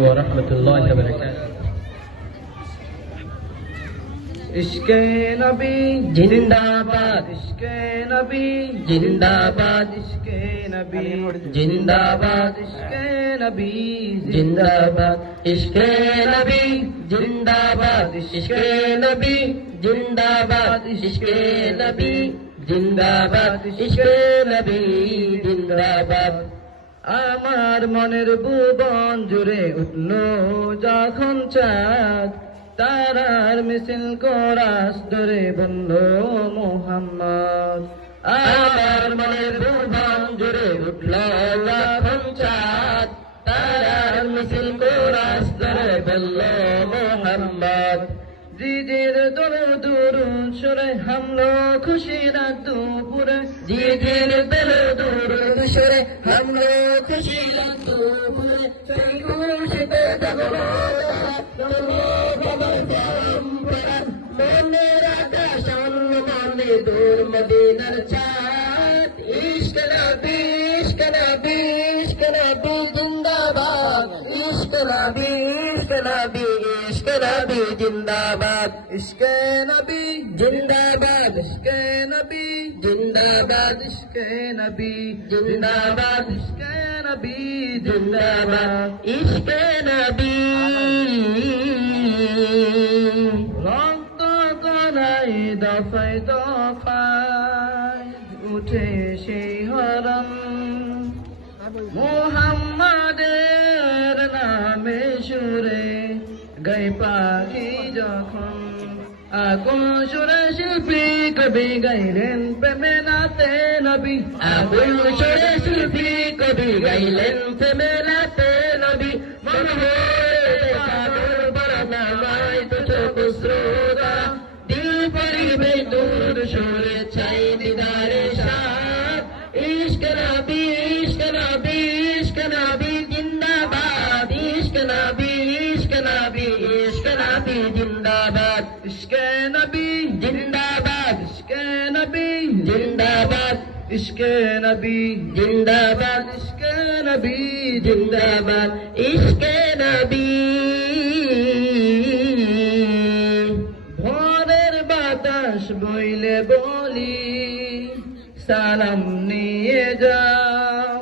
ورحمة الله وبركاته. इश्क़े नबी जिंदाबाद, इश्क़े नबी जिंदाबाद, इश्क़े नबी जिंदाबाद, इश्क़े नबी जिंदाबाद, इश्क़े नबी जिंदाबाद, इश्क़े नबी जिंदाबाद, इश्क़े नबी जिंदाबाद, इश्क़े नबी जिंदाबाद। আমার মনের ভুবন জুড়ে উঠলো যখন চাঁদ, তারার মিছিল কোরাস ধরে বলল মুহাম্মদ। আমার মনের ভুবন জুড়ে উঠলো যখন চাঁদ, তারার মিছিল কোরাস ধরে বলল মুহাম্মদ। জিজির দরুদ সুরে হামলো খুশির দুপুরে, জিজির দরুদ সুরে হামলো খুশির দুপুরে, সেই খুশিতে মনের আকাশ মনে দূর মদিনার চাঁদ। ইশক নবী, ইশক নবী, ইশক নবী জিন্দাবাদ, ইশক নবী, ইশক নবী, इश्क़ नबी जिंदाबाद, इश्क़ नबी जिंदाबाद, इश्क़ नबी जिंदाबाद, इश्क़ नबी जिंदाबाद, इश्क़ नबी जिंदाबाद, इश्क़ नबी। रक्त कণায় দফায় দফায় উঠে সেই হরণ, মুহাম্মাদের নামে সুরে গাই পাখি যখন, আগুন সুরে শিল্পী কবি গাইলেন প্রেমে নাতে নবী, আগুন সুরে শিল্পী কবি গাইলেন প্রেমে নাতে নবী। মন হয়ে পাগল বরনা মাই তুঝো খুসরোদা, দিল পরিবে দূর সুরে চাই দিদারে শাহ। ইশক নবী, ইশক নবী, ইশক নবী জিন্দাবাদ, ইশক নবী, इश्क़ नबी, इश्क़ नबी जिंदाबाद, इश्क़ नबी जिंदाबाद, इश्क़ नबी जिंदाबाद, इश्क़ नबी जिंदाबाद, इश्क़ नबी जिंदाबाद, इश्क़ नबी। ভোরের বাতাস বইলে বলি সালাম নিয়ে যাও,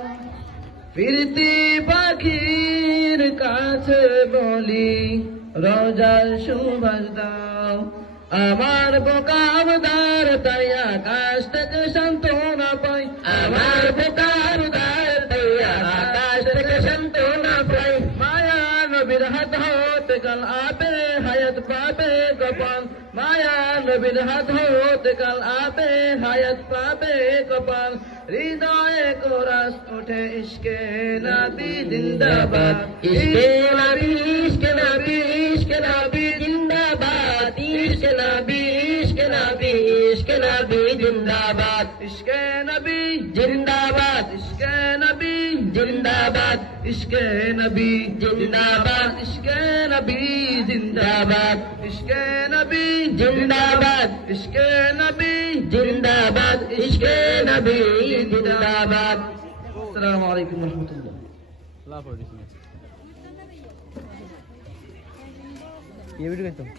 ফিরতি পাখির কাছে বলি রোজার সুবাস দাও। আমার বোকাবদার তাই আকাশ থেকে সান্ত্বনা পাই, আমার বোকাবদার তাই আকাশ থেকে সান্ত্বনা পাই। মায়া নবীর হাত হতে কাল আপে হায়াত পাবে কপাল, মায়া নবীর হাত হতে কাল আপে হায়াত পাবে কপাল। হৃদয়ে কোরাস ওঠে ইশকে নবী জিন্দাবাদ, ইশকে নবী, ইশকে নবী, ইশকে নবী জিন্দাবাদ, ইশকে নবী, ইশকে নবী, ইশকে নবী জিন্দাবাদ, ইশকে নবী জিন্দাবাদ, ইশকে নবী জিন্দাবাদ, ইশকে নবী জিন্দাবাদ, ইশকে নবী জিন্দাবাদ, ইশকে নবী জিন্দাবাদ, ইশকে নবী জিন্দাবাদ, ইশকে নবী জিন্দাবাদ। আসসালামু আলাইকুম ওয়া রাহমাতুল্লাহ। ये वीडियो करता हूँ।